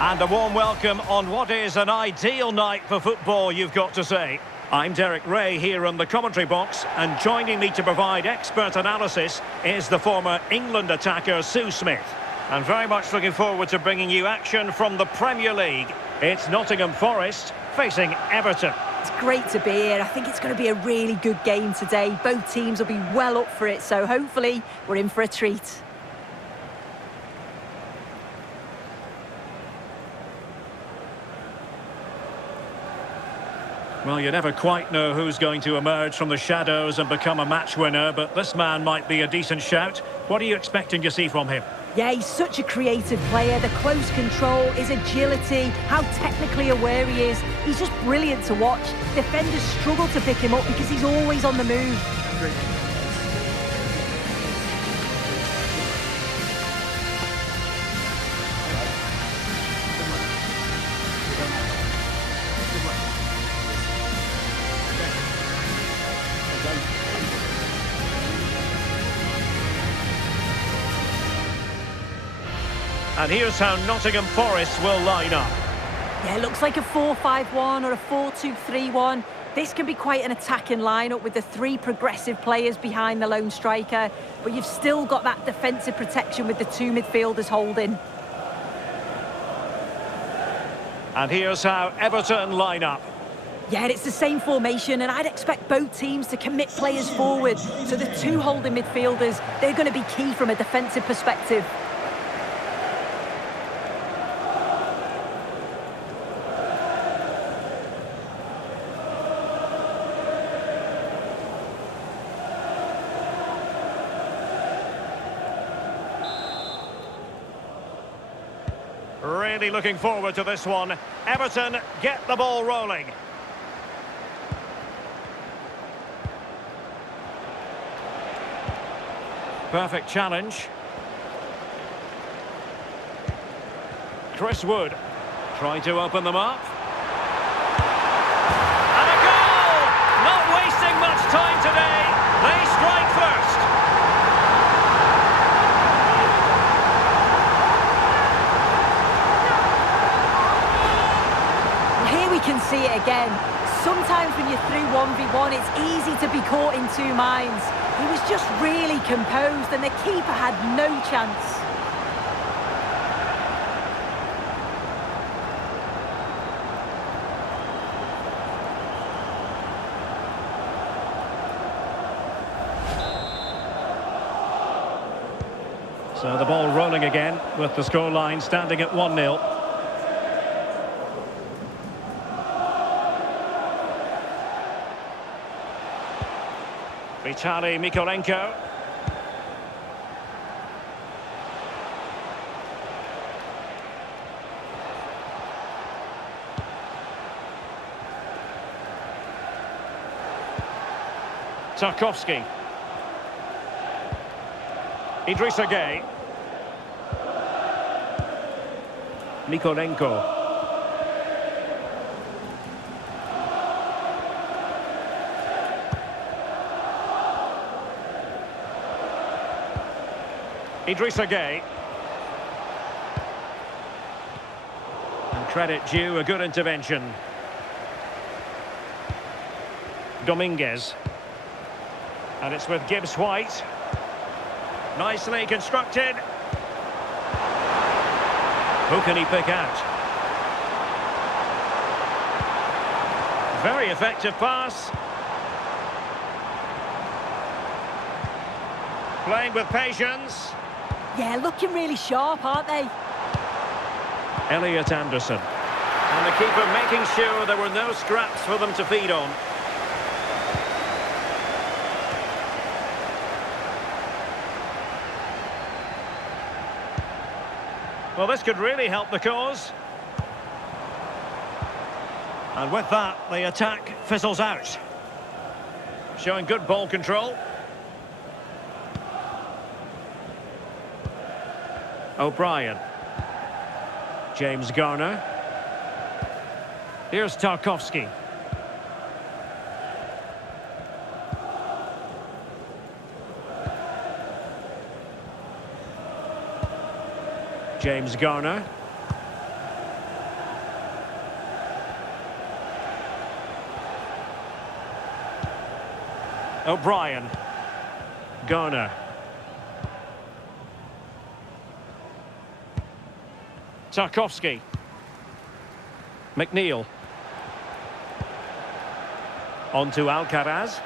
And a warm welcome on what is an ideal night for football, you've got to say. I'm Derek Ray here in the commentary box, and joining me to provide expert analysis is the former England attacker Sue Smith. And very much looking forward to bringing you action from the Premier League. It's Nottingham Forest facing Everton. It's great to be here. I think it's going to be a really good game today. Both teams will be well up for it, so hopefully we're in for a treat. Well, you never quite know who's going to emerge from the shadows and become a match winner, but this man might be a decent shout. What are you expecting to see from him? Yeah, he's such a creative player. The close control, his agility, how technically aware he is. He's just brilliant to watch. Defenders struggle to pick him up because he's always on the move. And here's how Nottingham Forest will line up. Yeah, it looks like a 4-5-1 or a 4-2-3-1. This can be quite an attacking lineup with the three progressive players behind the lone striker, but you've still got that defensive protection with the two midfielders holding. And here's how Everton line up. Yeah, it's the same formation, and I'd expect both teams to commit players forward. So the two holding midfielders, they're going to be key from a defensive perspective. Really looking forward to this one. Everton get the ball rolling. Perfect challenge. Chris Wood trying to open them up. And a goal! Not wasting much time today. They strike first. Can see it again. Sometimes when you're through 1v1, it's easy to be caught in two minds. He was just really composed and the keeper had no chance. So the ball rolling again with the scoreline standing at 1-0. Vitaly Mikolenko. Tarkowski. Idrissa Gueye. Mikolenko. Idrissa Gueye. And credit due, a good intervention. Dominguez. And it's with Gibbs White. Nicely constructed. Who can he pick out? Very effective pass. Playing with patience. Yeah, looking really sharp, aren't they? Elliot Anderson. And the keeper making sure there were no scraps for them to feed on. Well, this could really help the cause. And with that, the attack fizzles out. Showing good ball control. O'Brien. James Garner. Here's Tarkowski. James Garner. O'Brien. Garner. Tarkowski. McNeil. On to Alcaraz.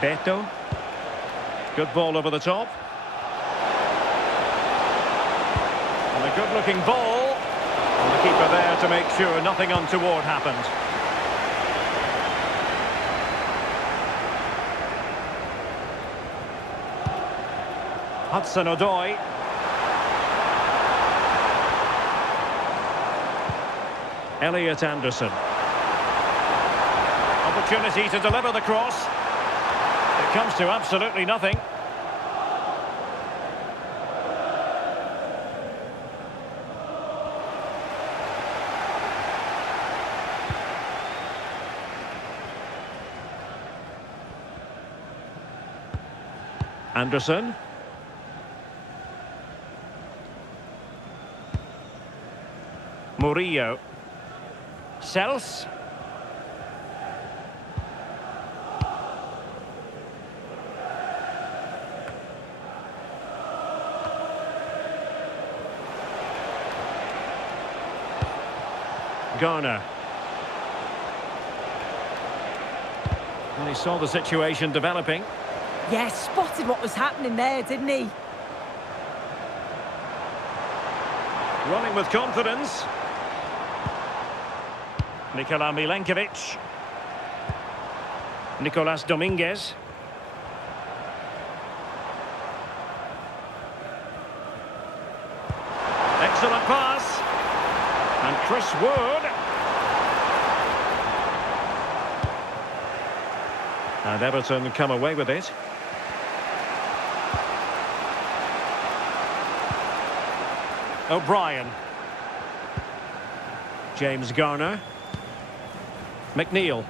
Beto. Good ball over the top. And a good-looking ball. And the keeper there to make sure nothing untoward happened. Hudson-Odoi. Elliot Anderson. Opportunity to deliver the cross. It comes to absolutely nothing. Anderson. Murillo. Sels. Garner. And he saw the situation developing. Yeah, spotted what was happening there, didn't he? Running with confidence. Nikola Milenkovic. Nicolas Dominguez. Excellent pass. And Chris Wood. And Everton come away with it. O'Brien. James Garner. McNeil.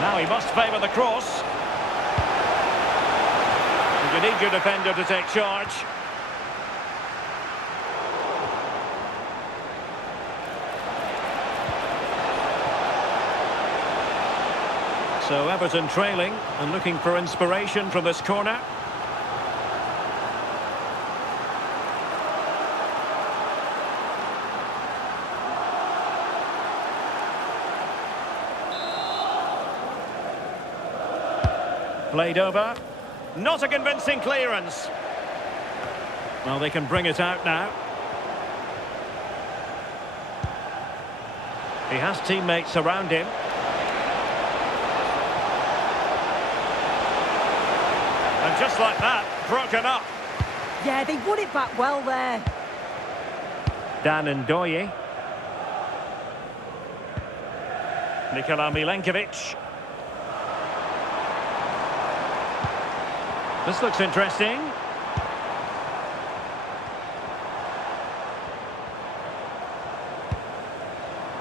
Now he must favour the cross. And you need your defender to take charge. So Everton trailing and looking for inspiration from this corner. Played over. Not a convincing clearance. Well, they can bring it out now. He has teammates around him. And just like that, broken up. Yeah, they won it back well there. Dan Ndoye. Nikola Milenkovic. This looks interesting.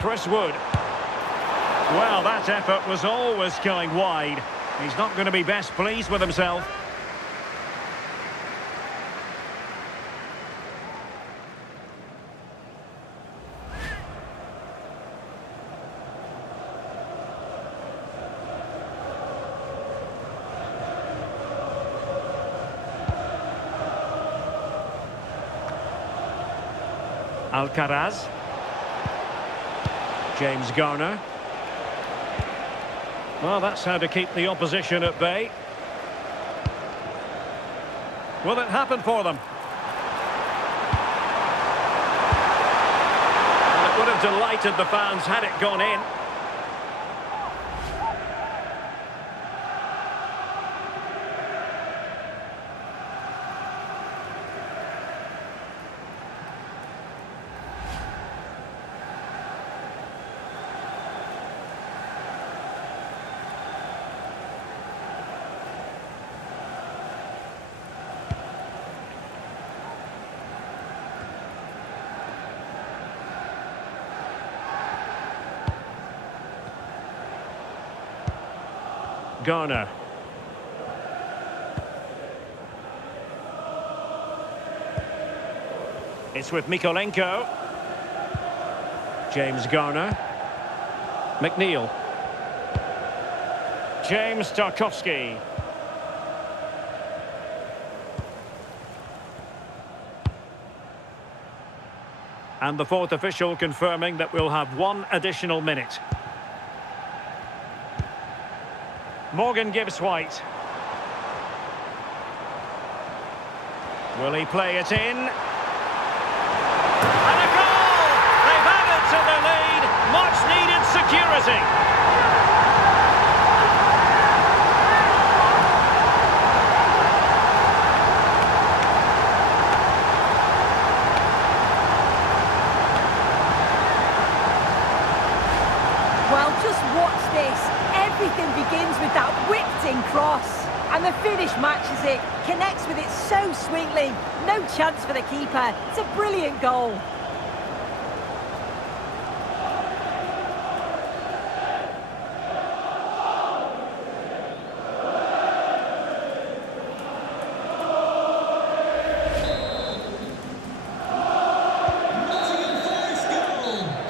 Chris Wood. Well, that effort was always going wide. He's not going to be best pleased with himself. Alcaraz. James Garner. Well, that's how to keep the opposition at bay. Will it happen for them? Well, it would have delighted the fans had it gone in. Garner. It's with Mikolenko. James Garner. McNeil. James Tarkowski. And the fourth official confirming that we'll have one additional minute. Morgan gives White. Will he play it in? And a goal! They've added to the lead. Much needed security. Well, just watch this. Everything begins with that whipped-in cross. And the finish matches it, connects with it so sweetly. No chance for the keeper. It's a brilliant goal.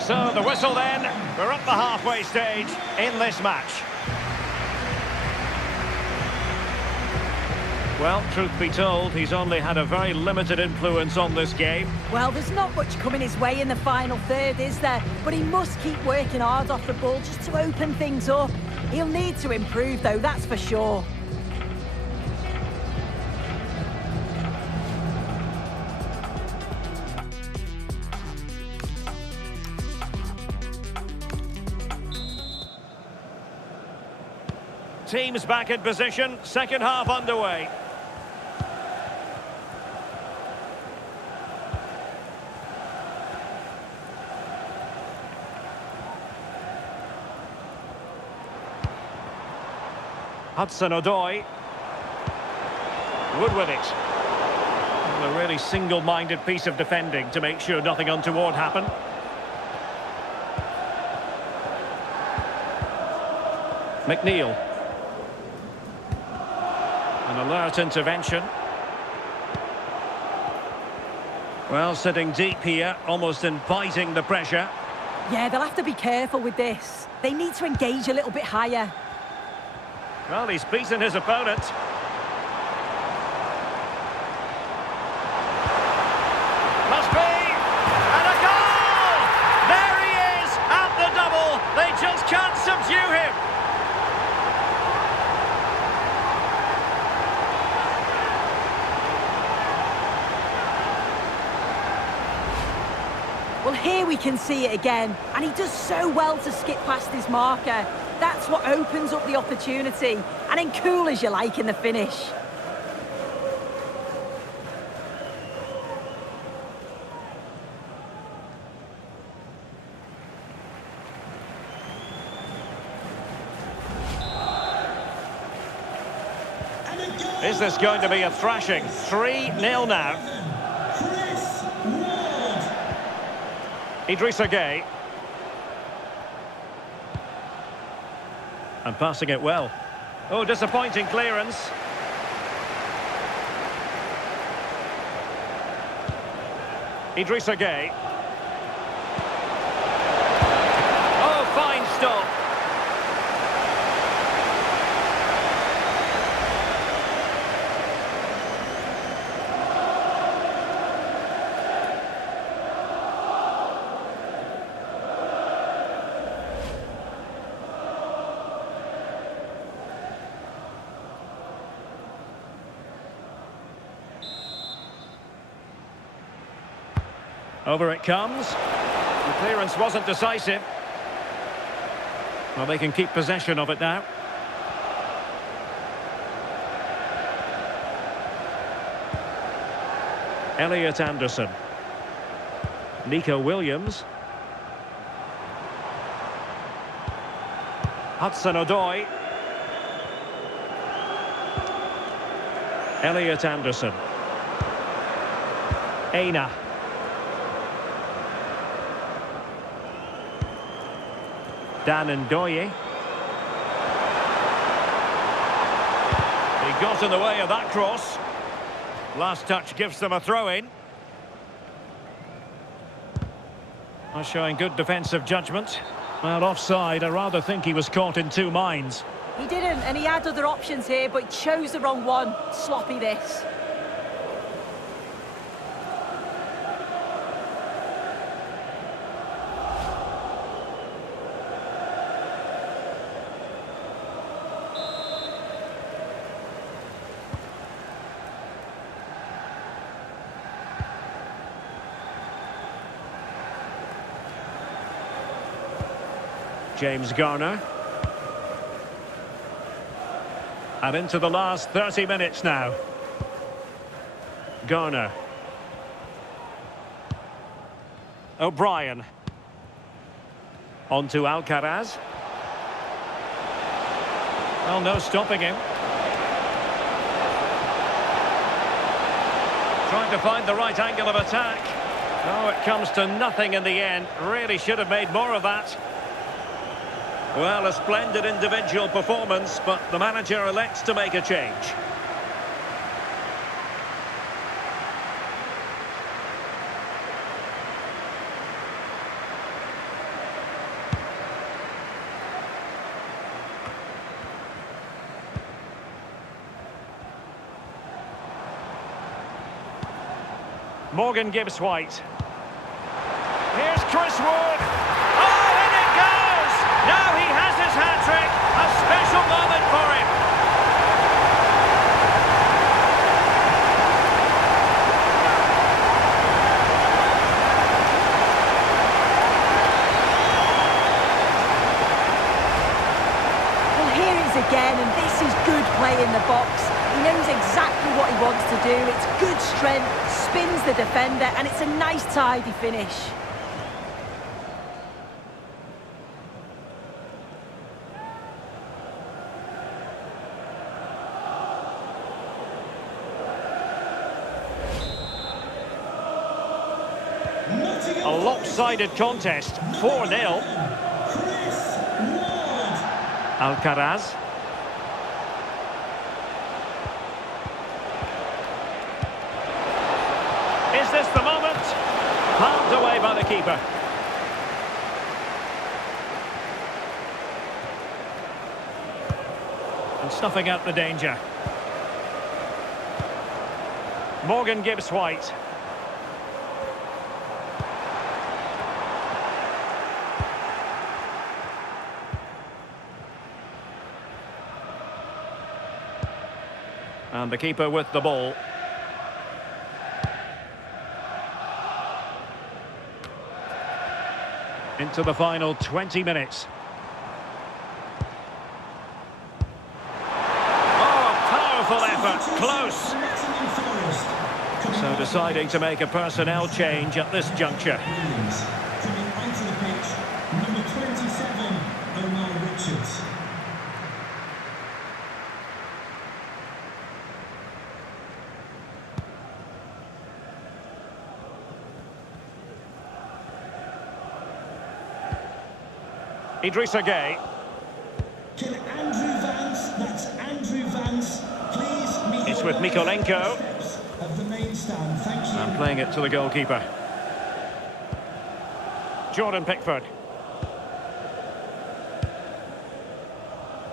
So the whistle then. We're at the halfway stage in this match. Well, truth be told, he's only had a very limited influence on this game. Well, there's not much coming his way in the final third, is there? But he must keep working hard off the ball just to open things up. He'll need to improve, though, that's for sure. Teams back in position, second half underway. Hudson-Odoi. Wood with it. Well, a really single-minded piece of defending to make sure nothing untoward happened. McNeil. An alert intervention. Well, sitting deep here, almost inviting the pressure. Yeah, they'll have to be careful with this. They need to engage a little bit higher. Well, he's beaten his opponent. Must be! And a goal! There he is at the double. They just can't subdue him. Well, here we can see it again, and he does so well to skip past his marker. That's what opens up the opportunity, and in cool as you like in the finish. Is this going to be a thrashing? 3-0 now. Idrissa Gueye. And passing it well. Oh, disappointing clearance. Idrissa Gueye. Oh, fine stop. Over it comes. The clearance wasn't decisive. Well, they can keep possession of it now. Elliot Anderson. Nico Williams. Hudson-Odoi. Elliot Anderson. Aina. Dan Ndoye. He got in the way of that cross. Last touch gives them a throw-in. Showing good defensive judgment. Well, offside, I rather think he was caught in two minds. He didn't, and he had other options here, but he chose the wrong one. Sloppy this. James Garner. And into the last 30 minutes now. Garner. O'Brien. On to Alcaraz. Well, no stopping him. Trying to find the right angle of attack. Oh, it comes to nothing in the end. Really should have made more of that. Well, a splendid individual performance, but the manager elects to make a change. Morgan Gibbs White. Here's Chris Wood. Oh, in it goes! Now he has his hat-trick. A special moment for him. Well, here it is again, and this is good play in the box. He knows exactly what he wants to do. It's good strength, spins the defender, and it's a nice tidy finish. A lopsided contest, 4-0. Alcaraz. Is this the moment? Palmed away by the keeper. And snuffing out the danger. Morgan Gibbs White. And the keeper with the ball. Into the final 20 minutes. Oh, a powerful effort. Close. So deciding to make a personnel change at this juncture. Coming onto the pitch, number 27, Omar Richards. Idrissa Gueye. Can Andrew Vance, that's Andrew Vance, please meet It's with Mikolenko. of the main stand. Thank you. And playing it to the goalkeeper. Jordan Pickford.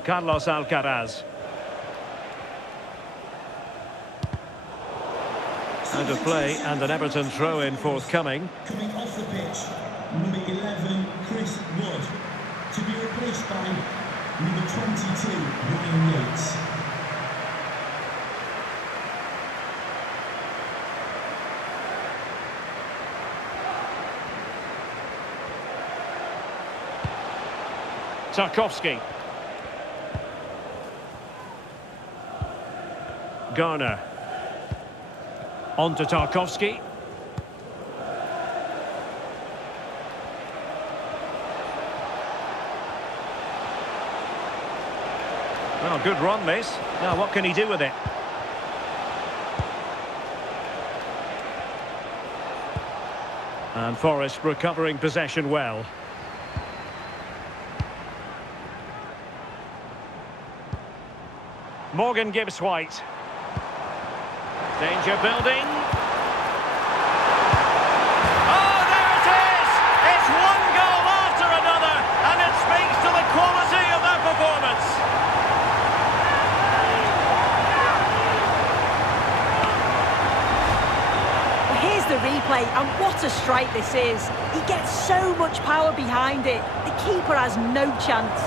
Carlos Alcaraz. Out of play and an Everton throw-in forthcoming. Coming off the pitch, number 11, Chris Wood. To be replaced by number 22, Ryan Yates. Tarkowski. Garner. On to Tarkowski. Well, good run this. Now what can he do with it? And Forest recovering possession well. Morgan Gibbs White. Danger building. Oh, there it is! It's What a strike this is. He gets so much power behind it. The keeper has no chance.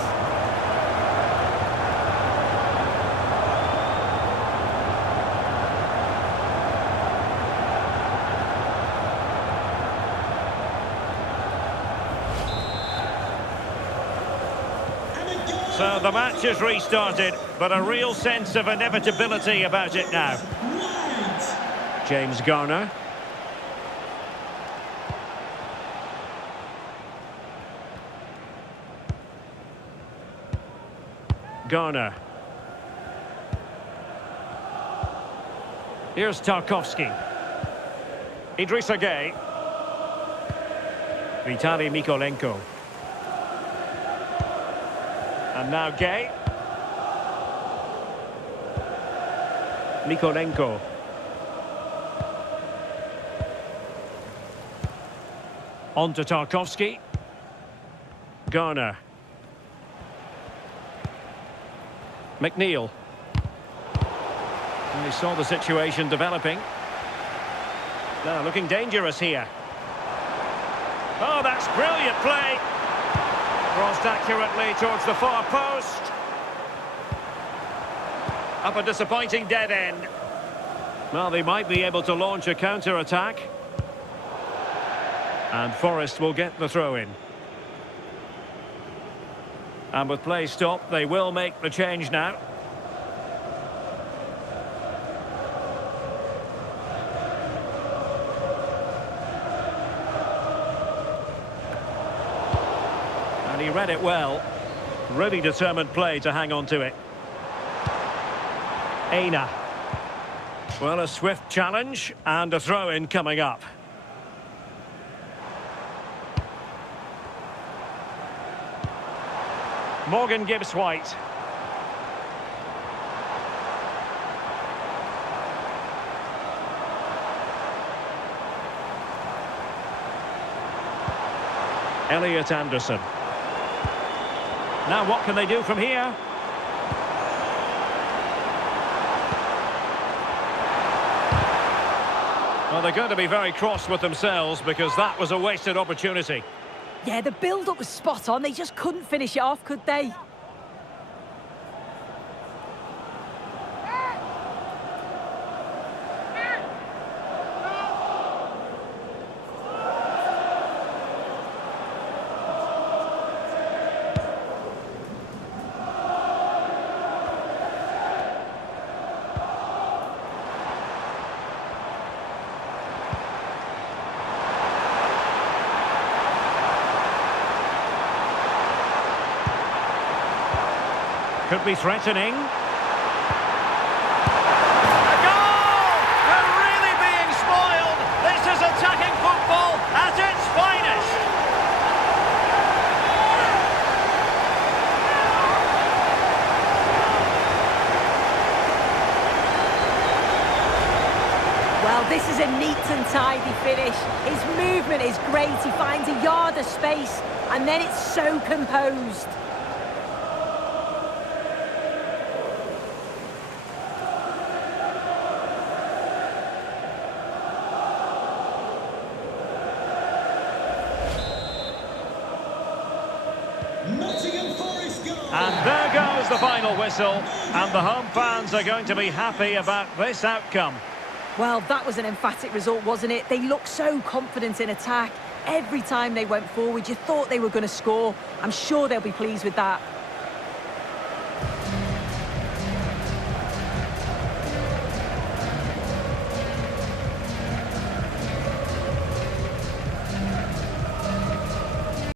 So the match has restarted, but a real sense of inevitability about it now. Right. James Garner. Garner. Here's Tarkowski. Idrissa Gueye. Vitali Mykolenko. And now Gueye. Mykolenko. On to Tarkowski. Garner. McNeil. And he saw the situation developing. Now looking dangerous here. Oh, that's brilliant play. Crossed accurately towards the far post. Up a disappointing dead end. Well, they might be able to launch a counter-attack. And Forest will get the throw-in. And with play stopped, they will make the change now. And he read it well. Really determined play to hang on to it. Aina. Well, a swift challenge and a throw-in coming up. Morgan Gibbs-White. Elliot Anderson. Now what can they do from here? Well, they're going to be very cross with themselves because that was a wasted opportunity. Yeah, the build-up was spot on. They just couldn't finish it off, could they? Could be threatening. A goal! They're really being spoiled. This is attacking football at its finest. Well, this is a neat and tidy finish. His movement is great. He finds a yard of space, and then it's so composed. Nottingham Forest goal. And there goes the final whistle. And the home fans are going to be happy about this outcome. Well, that was an emphatic result, wasn't it? They looked so confident in attack. Every time they went forward, you thought they were going to score. I'm sure they'll be pleased with that.